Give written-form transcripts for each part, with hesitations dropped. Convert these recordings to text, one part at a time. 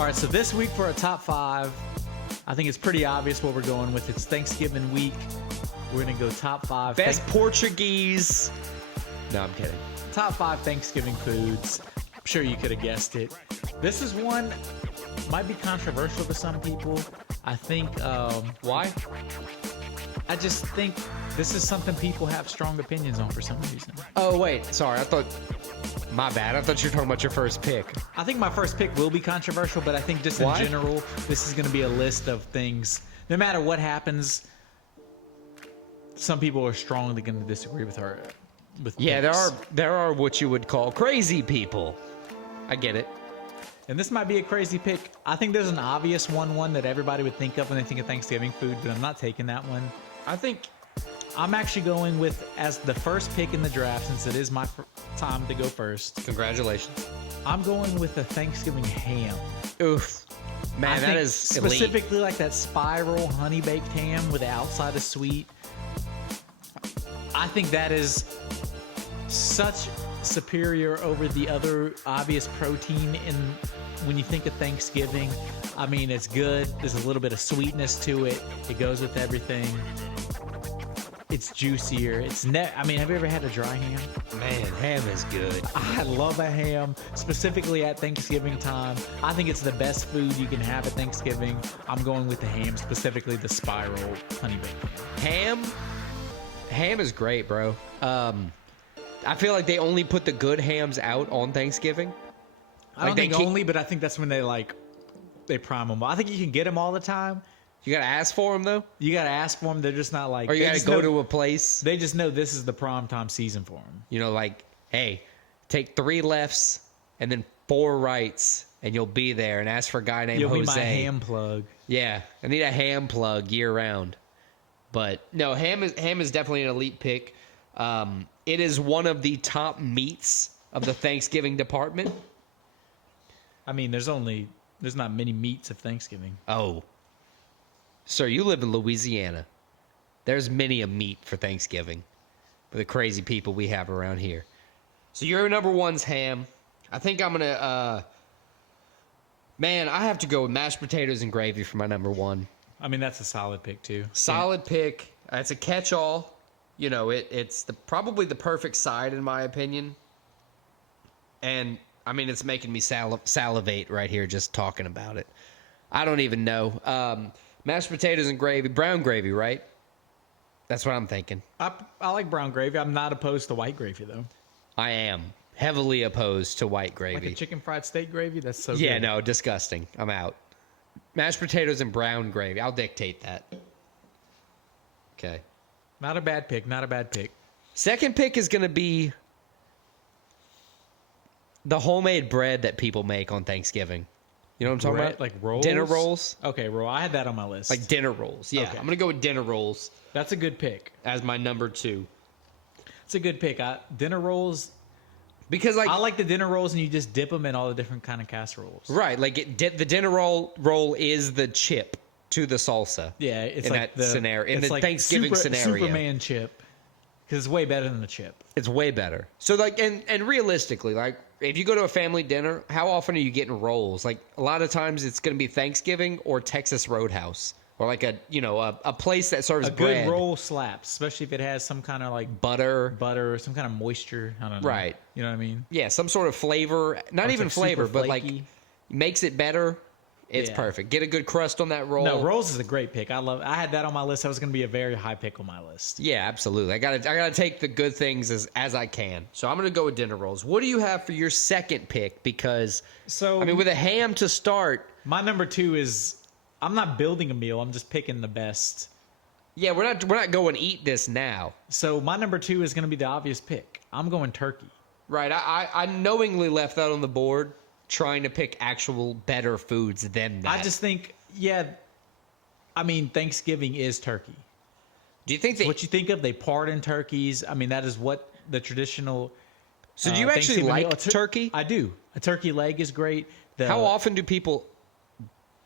All right, so this week for a top 5, I think it's pretty obvious what we're going with. It's Thanksgiving week. We're going to go top 5. Best Portuguese. No, I'm kidding. Top 5 Thanksgiving foods. I'm sure you could have guessed it. This is one, might be controversial to some people. I think, Why? I just think this is something people have strong opinions on for some reason. Oh, wait. Sorry. My bad. I thought you were talking about your first pick. I think my first pick will be controversial, but I think just Why? in general, this is going to be a list of things. No matter what happens, some people are strongly going to disagree with her. Yeah, picks. there are what you would call crazy people. I get it. And this might be a crazy pick. I think there's an obvious one that everybody would think of when they think of Thanksgiving food, but I'm not taking that one. I think I'm actually going with, as the first pick in the draft, since it is my time to go first, congratulations. I'm going with a Thanksgiving ham. Oof. Man, I that think is specifically elite. Like that spiral honey baked ham with the outside is sweet. I think that is such superior over the other obvious protein in when you think of Thanksgiving. I mean, it's good. There's a little bit of sweetness to it. It goes with everything. It's juicier. I mean, have you ever had a dry ham? Man, ham is good. I love a ham, specifically at Thanksgiving time. I think it's the best food you can have at Thanksgiving. I'm going with the ham, specifically the spiral honey baked ham. Ham is great, bro. I feel like they only put the good hams out on Thanksgiving. I don't think only, but I think that's when they prime them. I think you can get them all the time. You gotta ask for them though. You gotta ask for them. They're just not like. Or you gotta go to a place. They just know this is the prime time season for them. You know, like, hey, take 3 lefts and then 4 rights, and you'll be there. And ask for a guy named Jose. You'll be my ham plug. Yeah, I need a ham plug year round. But no, ham is definitely an elite pick. It is one of the top meats of the Thanksgiving department. I mean, there's not many meats of Thanksgiving. Oh. Sir, you live in Louisiana. There's many a meat for Thanksgiving for the crazy people we have around here. So your number one's ham. I think I'm going to... man, I have to go with mashed potatoes and gravy for my number one. I mean, that's a solid pick, too. Solid pick. It's a catch-all. You know, it's probably the perfect side, in my opinion. And, I mean, it's making me salivate right here just talking about it. I don't even know. Mashed potatoes and gravy. Brown gravy, right? That's what I'm thinking. I like brown gravy. I'm not opposed to white gravy, though. I am heavily opposed to white gravy. Like a chicken fried steak gravy? That's so good. Yeah, no, disgusting. I'm out. Mashed potatoes and brown gravy. I'll dictate that. Okay. Not a bad pick. Not a bad pick. Second pick is going to be the homemade bread that people make on Thanksgiving. You know what I'm talking about? Like rolls? Dinner rolls. Okay, roll. I had that on my list. Like dinner rolls. Yeah, Okay. I'm going to go with dinner rolls That's a good pick. as my number 2. It's a good pick. Dinner rolls. Because I like the dinner rolls, and you just dip them in all the different kind of casseroles. Right, like the dinner roll is the chip to the salsa. Yeah, it's in like that scenario, in the like Thanksgiving scenario. Superman chip, because it's way better than the chip. It's way better. So like, and realistically, like if you go to a family dinner, how often are you getting rolls? Like a lot of times it's going to be Thanksgiving or Texas Roadhouse or like a place that serves bread. Good roll slaps, especially if it has some kind of like butter, or some kind of moisture. I don't know. Right. You know what I mean? Yeah, some sort of flavor. Not Or even it's flavor, super but like flaky. makes it better. It's Yeah. perfect. Get a good crust on that roll. No, rolls is a great pick. I had that on my list. That was going to be a very high pick on my list. Yeah, absolutely. I gotta take the good things as I can. So I'm gonna go with dinner rolls. What do you have for your second pick? Because So I mean, with a ham to start, my number 2 is, I'm not building a meal. I'm just picking the best. yeah, we're not going eat this now, So my number 2 is going to be the obvious pick. I'm going turkey. right? I knowingly left that on the board, trying to pick actual better foods than that. I just think, I mean, Thanksgiving is turkey. Do you think that? What you think of, they pardon turkeys. I mean, that is what the traditional. So do you actually Thanksgiving meal- like turkey? I do. A turkey leg is great. How often do people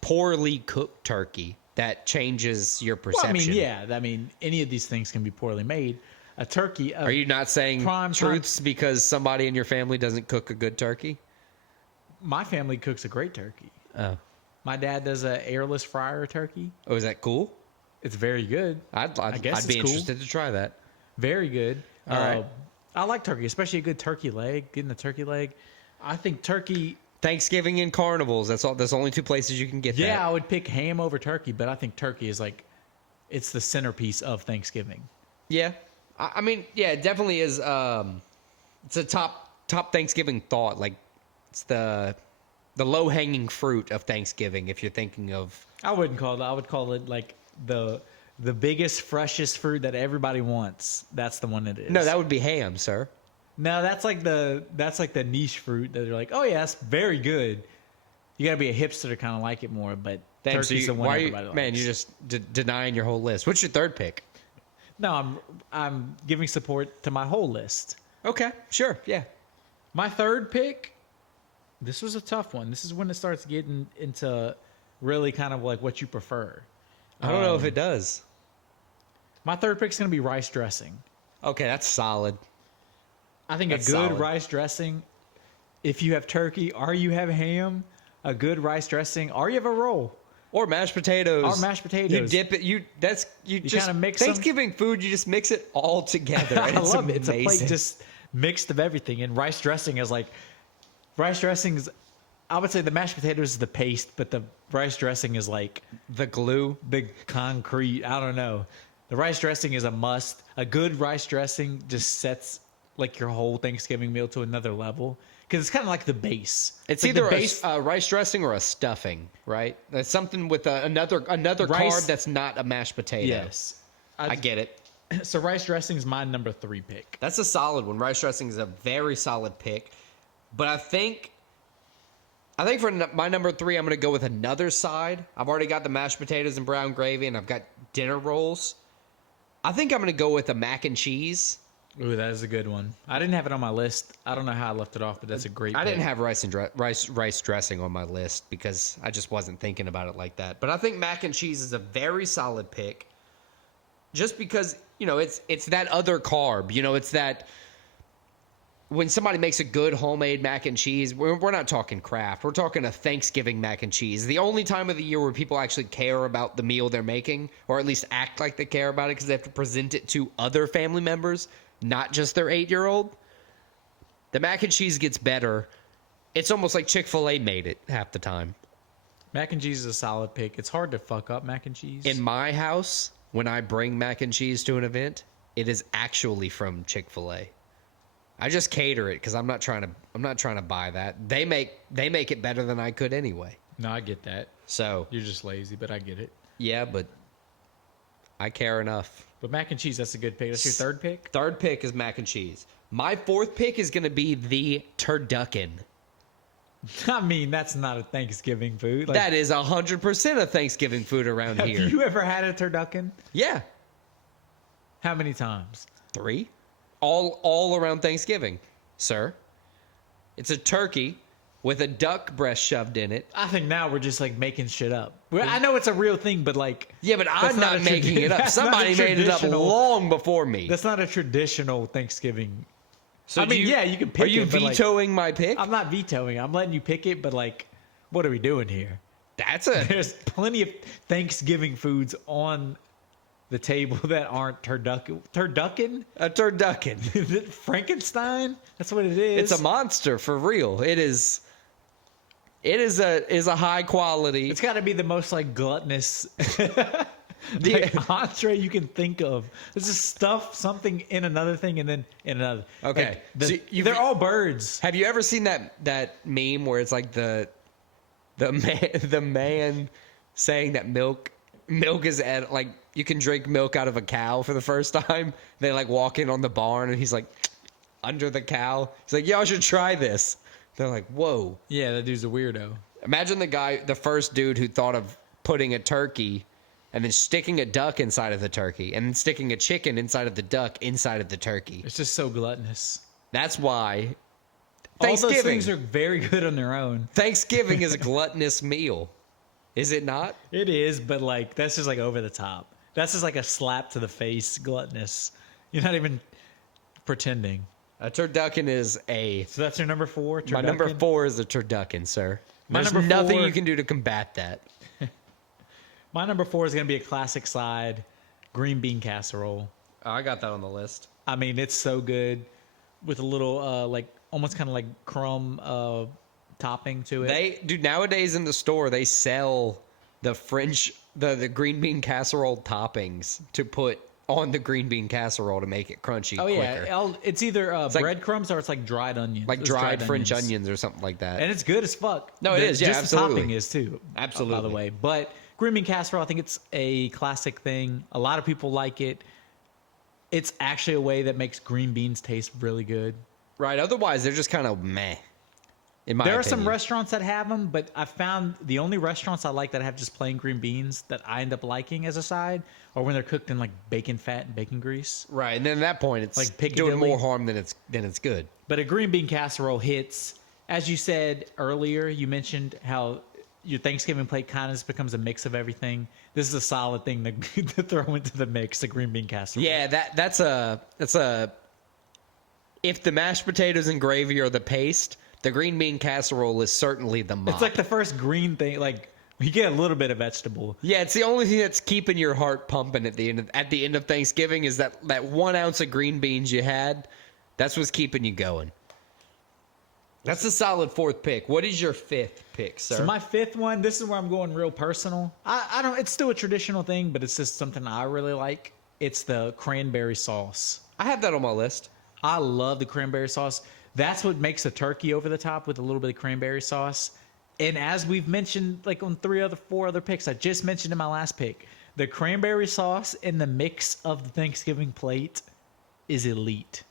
poorly cook turkey that changes your perception? Well, I mean, yeah. I mean, any of these things can be poorly made. A turkey. Are you not saying prime truths because somebody in your family doesn't cook a good turkey? My family cooks a great turkey. Oh. My dad does a airless fryer turkey. Oh, is that cool? It's very good. I guess I'd be interested to try that. Very good. All right. I like turkey, especially a good turkey leg. Getting the turkey leg. I think turkey. Thanksgiving and carnivals. That's all. That's only two places you can get that. Yeah, I would pick ham over turkey, but I think turkey is like, it's the centerpiece of Thanksgiving. Yeah. I mean, yeah, it definitely is. It's a top Thanksgiving thought. Like, it's the low hanging fruit of Thanksgiving. If you're thinking of, I wouldn't call it. I would call it like the biggest, freshest fruit that everybody wants. That's the one it is. no, that would be ham, sir. No, that's like the niche fruit that they're like, oh yeah, that's very good. You gotta be a hipster to kind of like it more, but Damn, turkey's the one why everybody likes. man, you're just denying your whole list. What's your third pick? No, I'm giving support to my whole list. Okay, sure, yeah. My third pick, this was a tough one. This is when it starts getting into really kind of like what you prefer. I don't know if it does. My third pick is gonna be rice dressing. Okay, that's solid. I think That's a good solid. rice dressing, if you have turkey or you have ham, a good rice dressing or you have a roll. Or mashed potatoes. Or mashed potatoes. You dip it. You just kinda mix 'em. Thanksgiving food. You just mix it all together. I and it's love it. It's a plate amazing. just mixed of everything. And rice dressing is like, rice dressing is, I would say the mashed potatoes is the paste, but the rice dressing is like the glue. the concrete. I don't know. The rice dressing is a must. A good rice dressing just sets like your whole Thanksgiving meal to another level. Because it's kind of like the base. It's like either the base. a rice dressing or a stuffing, right? That's something with another Rice- carb that's not a mashed potato. Yes. I get it. So rice dressing is my number 3 pick. That's a solid one. Rice dressing is a very solid pick. But I think for my number 3, I'm going to go with another side. I've already got the mashed potatoes and brown gravy, and I've got dinner rolls. I think I'm going to go with a mac and cheese. Ooh, that is a good one. I didn't have it on my list. I don't know how I left it off, but that's a great I pick. didn't have rice dressing on my list because I just wasn't thinking about it like that. But I think mac and cheese is a very solid pick. Just because, it's that other carb. It's that when somebody makes a good homemade mac and cheese, we're not talking craft. We're talking a Thanksgiving mac and cheese. The only time of the year where people actually care about the meal they're making, or at least act like they care about it because they have to present it to other family members, not just their 8-year-old. The mac and cheese gets better. It's almost like Chick-fil-A made it half the time. Mac and cheese is a solid pick. It's hard to fuck up mac and cheese. In my house, when I bring mac and cheese to an event, it is actually from Chick-fil-A. I just cater it because I'm not trying to buy that. They make it better than I could anyway. No, I get that. So You're just lazy, but I get it. yeah, but I care enough. But mac and cheese, that's a good pick. That's your third pick? Third pick is mac and cheese. My fourth pick is going to be the turducken. I mean, that's not a Thanksgiving food. Like, That is 100% a Thanksgiving food around have here. you ever had a turducken? Yeah, How many times? 3. All around Thanksgiving, sir. It's a turkey with a duck breast shoved in it. I think now we're just like making shit up. I know it's a real thing, but like, Yeah, but I'm That's not not a making it up. that's not a Somebody made it up traditional- long before me. that's not a traditional Thanksgiving. So I mean, yeah, you can pick Are you it, but, like, vetoing my pick? I'm not vetoing. I'm letting you pick it, but like, what are we doing here? That's a There's plenty of Thanksgiving foods on the table that aren't turducken. Turducken? a turducken. Is it Frankenstein? That's what it is. It's a monster for real. It is a high quality. It's got to be the most like gluttonous like, entree you can think of. It's just stuff something in another thing and then in another. Okay. Like, So they're all birds. Have you ever seen that meme where it's like the man saying that milk is at like you can drink milk out of a cow for the first time? They like walk in on the barn and he's like under the cow. He's like, y'all should try this. They're like, whoa. Yeah, that dude's a weirdo. Imagine the first dude who thought of putting a turkey and then sticking a duck inside of the turkey and then sticking a chicken inside of the duck inside of the turkey. It's just so gluttonous. That's why All those Thanksgiving. things are very good on their own. Thanksgiving is a gluttonous meal. Is it not? It is, but like that's just like over the top. That's just like a slap to the face gluttonous. You're not even pretending. A turducken is a... So that's your number 4? My number turducken? 4 is a turducken, sir. My There's number nothing 4 you can do to combat that. My number 4 is going to be a classic side, green bean casserole. Oh, I got that on the list. I mean, it's so good with a little like almost kind of like crumb topping to it. Nowadays in the store they sell the the green bean casserole toppings to put on the green bean casserole to make it crunchy. Oh quicker. yeah, it's either like- breadcrumbs or it's like dried onions, Like It's dried French onions or something like that. and it's good as fuck. No, it is, yeah, just absolutely. The topping is too. By Absolutely. the way, but green bean casserole, I think it's a classic thing. A lot of people like it. It's actually a way that makes green beans taste really good. Right. Otherwise, they're just kind of meh. In my There are some opinion. restaurants that have them, but I found the only restaurants I like that have just plain green beans that I end up liking as a side are when they're cooked in like bacon fat and bacon grease. Right, and then at that point, it's Like doing Piccadilly. more harm than it's good. But a green bean casserole hits. As you said earlier, you mentioned how your Thanksgiving plate kind of becomes a mix of everything. This is a solid thing to, to throw into the mix, the green bean casserole. Yeah, that's a. If the mashed potatoes and gravy are the paste, the green bean casserole is certainly the mop. It's like the first green thing. Like you get a little bit of vegetable. Yeah, it's the only thing that's keeping your heart pumping at the end of Thanksgiving is that 1 ounce of green beans you had. That's what's keeping you going. That's a solid 4th pick. What is your 5th pick, sir? So my 5th one, this is where I'm going real personal. I don't. It's still a traditional thing, but it's just something I really like. It's the cranberry sauce. I have that on my list. I love the cranberry sauce. That's what makes the turkey over the top with a little bit of cranberry sauce. And as we've mentioned, like on 4 other picks, I just mentioned in my last pick, the cranberry sauce in the mix of the Thanksgiving plate is elite.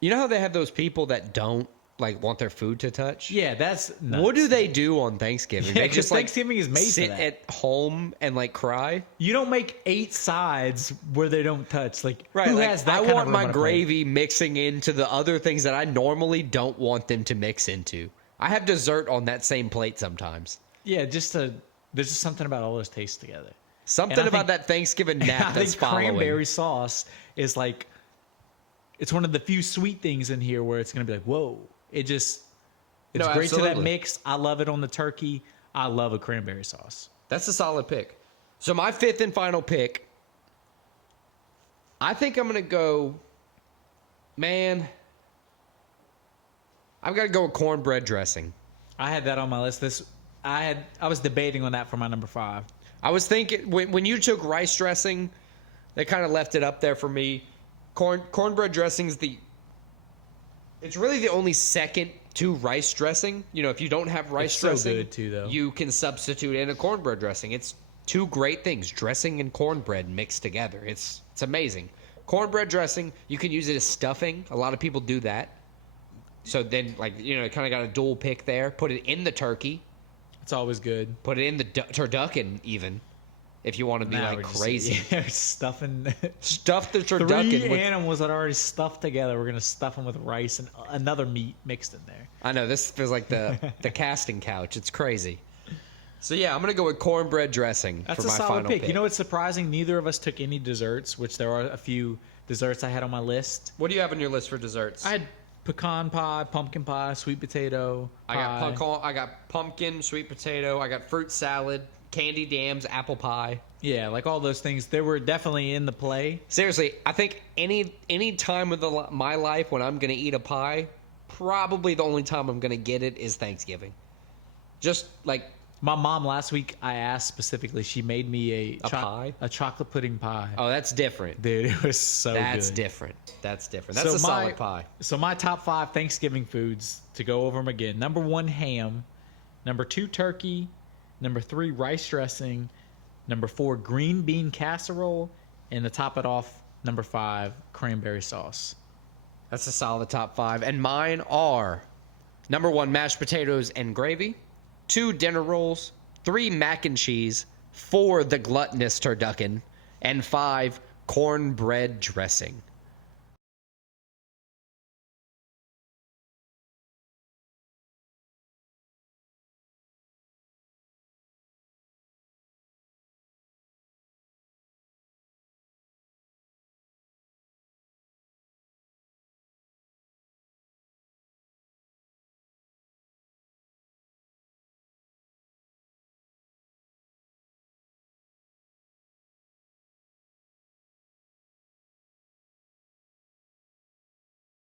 You know how they have those people that don't want their food to touch? Yeah, that's nuts. What do they do on Thanksgiving? Yeah, They 'cause just Thanksgiving is made for sit that. at home and cry. You don't make 8 sides where they don't touch. Like, Right, who like, has that I kind want of my room on a plate? gravy mixing into the other things that I normally don't want them to mix into. I have dessert on that same plate sometimes. Yeah, there's just something about all those tastes together. Something And I about think- that Thanksgiving I nap that's think following. cranberry sauce is like, it's one of the few sweet things in here where it's going to be like, whoa. It's No, great to that absolutely. mix. I love it on the turkey. I love a cranberry sauce. That's a solid pick. So my 5th and final pick, I think I'm going to go, man, I've got to go with cornbread dressing. I had that on my list. I was debating on that for my number 5. I was thinking, when you took rice dressing, they kind of left it up there for me. Cornbread dressing's it's really the only second to rice dressing. You know, if you don't have rice It's so dressing, good, too, though. you can substitute in a cornbread dressing. It's 2 great things, dressing and cornbread mixed together. It's amazing. Cornbread dressing, you can use it as stuffing. A lot of people do that. So then, kind of got a dual pick there. Put it in the turkey. It's always good. Put it in the turducken, even, if you want to be Now we're just- crazy. yeah, stuffing Stuff the 3 turducken with. animals that are already stuffed together. We're going to stuff them with rice and another meat mixed in there. I know, this feels like the casting couch. It's crazy. So yeah, I'm gonna go with cornbread dressing That's for a my solid final pick. pick. You know what's surprising? Neither of us took any desserts, which there are a few desserts I had on my list. What do you have on your list for desserts? I had pecan pie, pumpkin pie, sweet potato. I got pumpkin, sweet potato. I got fruit salad, candied yams, apple pie. Yeah, like all those things. They were definitely in the play. Seriously, I think any time of my life when I'm gonna eat a pie, probably the only time I'm gonna get it is Thanksgiving. Just like My mom last week, I asked specifically, she made me A pie? a chocolate pudding pie. oh, that's different. Dude, it was so That's good. different. That's different. So That's a my- solid pie. So my top 5 Thanksgiving foods, to go over them again. Number 1, ham. Number 2, turkey. Number 3, rice dressing. Number 4, green bean casserole. And to top it off, number 5, cranberry sauce. That's a solid top 5. And mine are number 1, mashed potatoes and gravy. 2, dinner rolls. 3, mac and cheese. 4, the gluttonous turducken. And 5, cornbread dressing.